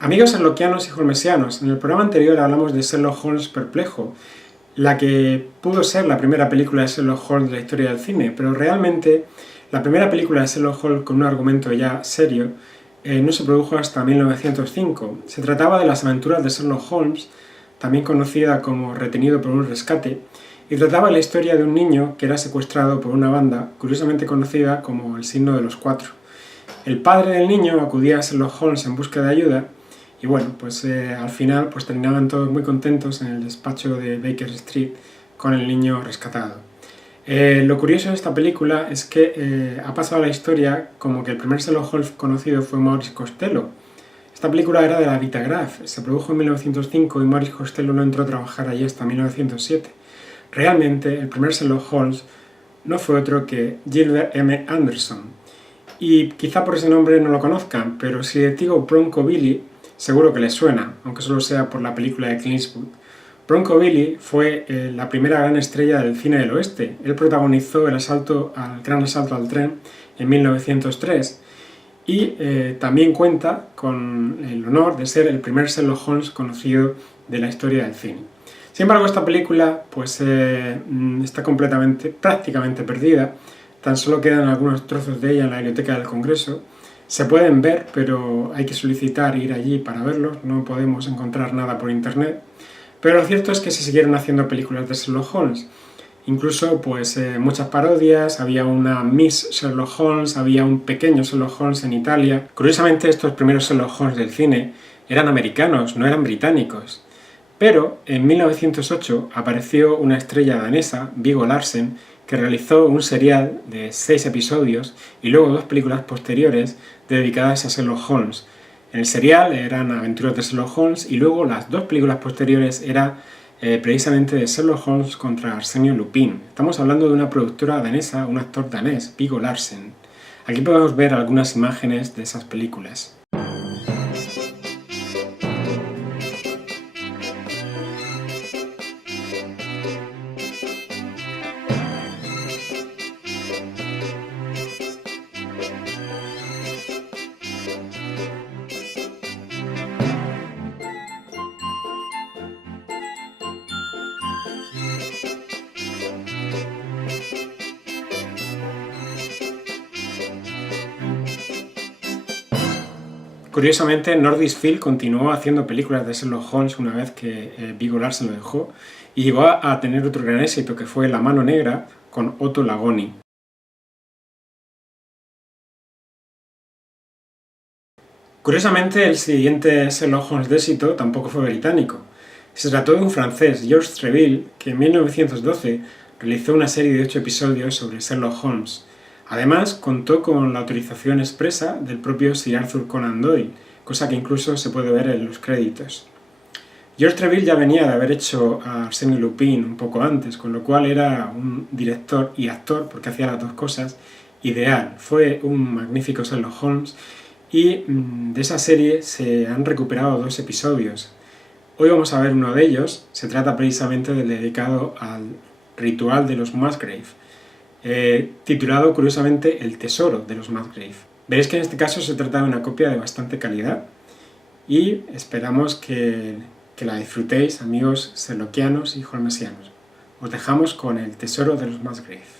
Amigos sherlockianos y holmesianos, en el programa anterior hablamos de Sherlock Holmes Perplejo, la que pudo ser la primera película de Sherlock Holmes de la historia del cine, pero realmente la primera película de Sherlock Holmes con un argumento ya serio no se produjo hasta 1905. Se trataba de las aventuras de Sherlock Holmes, también conocida como Retenido por un rescate, y trataba la historia de un niño que era secuestrado por una banda curiosamente conocida como el Signo de los Cuatro. El padre del niño acudía a Sherlock Holmes en busca de ayuda y bueno, pues al final pues terminaban todos muy contentos en el despacho de Baker Street con el niño rescatado. Lo curioso de esta película es que ha pasado a la historia como que el primer Sherlock Holmes conocido fue Maurice Costello. Esta película era de la Vitagraph, se produjo en 1905 y Maurice Costello no entró a trabajar allí hasta 1907. Realmente el primer Sherlock Holmes no fue otro que Gilbert M. Anderson. Y quizá por ese nombre no lo conozcan, pero si les digo Bronco Billy, seguro que les suena, aunque solo sea por la película de Clint Eastwood. Bronco Billy fue la primera gran estrella del cine del oeste. Él protagonizó el gran asalto al tren en 1903 y también cuenta con el honor de ser el primer Sherlock Holmes conocido de la historia del cine. Sin embargo, esta película pues, está prácticamente perdida. Tan solo quedan algunos trozos de ella en la biblioteca del Congreso. Se pueden ver, pero hay que solicitar ir allí para verlos, no podemos encontrar nada por internet. Pero lo cierto es que se siguieron haciendo películas de Sherlock Holmes. Incluso pues muchas parodias, había una Miss Sherlock Holmes, había un pequeño Sherlock Holmes en Italia. Curiosamente estos primeros Sherlock Holmes del cine eran americanos, no eran británicos. Pero en 1908 apareció una estrella danesa, Viggo Larsen, que realizó un serial de 6 episodios y luego 2 películas posteriores dedicadas a Sherlock Holmes. En el serial eran aventuras de Sherlock Holmes y luego las 2 películas posteriores eran precisamente de Sherlock Holmes contra Arsenio Lupin. Estamos hablando de una productora danesa, un actor danés, Viggo Larsen. Aquí podemos ver algunas imágenes de esas películas. Curiosamente, Nordis Film continuó haciendo películas de Sherlock Holmes una vez que Viggo Larsen lo dejó y llegó a tener otro gran éxito que fue La mano negra con Otto Lagoni. Curiosamente, el siguiente Sherlock Holmes de éxito tampoco fue británico. Se trató de un francés, Georges Treville, que en 1912 realizó una serie de 8 episodios sobre Sherlock Holmes. Además, contó con la autorización expresa del propio Sir Arthur Conan Doyle, cosa que incluso se puede ver en los créditos. Georges Treville ya venía de haber hecho a Arsenio Lupin un poco antes, con lo cual era un director y actor, porque hacía las dos cosas, ideal. Fue un magnífico Sherlock Holmes y de esa serie se han recuperado 2 episodios. Hoy vamos a ver uno de ellos, se trata precisamente del dedicado al ritual de los Musgrave, titulado curiosamente El tesoro de los Musgrave. Veréis que en este caso se trata de una copia de bastante calidad y esperamos que la disfrutéis, amigos sherlockianos y holmesianos. Os dejamos con El tesoro de los Musgrave.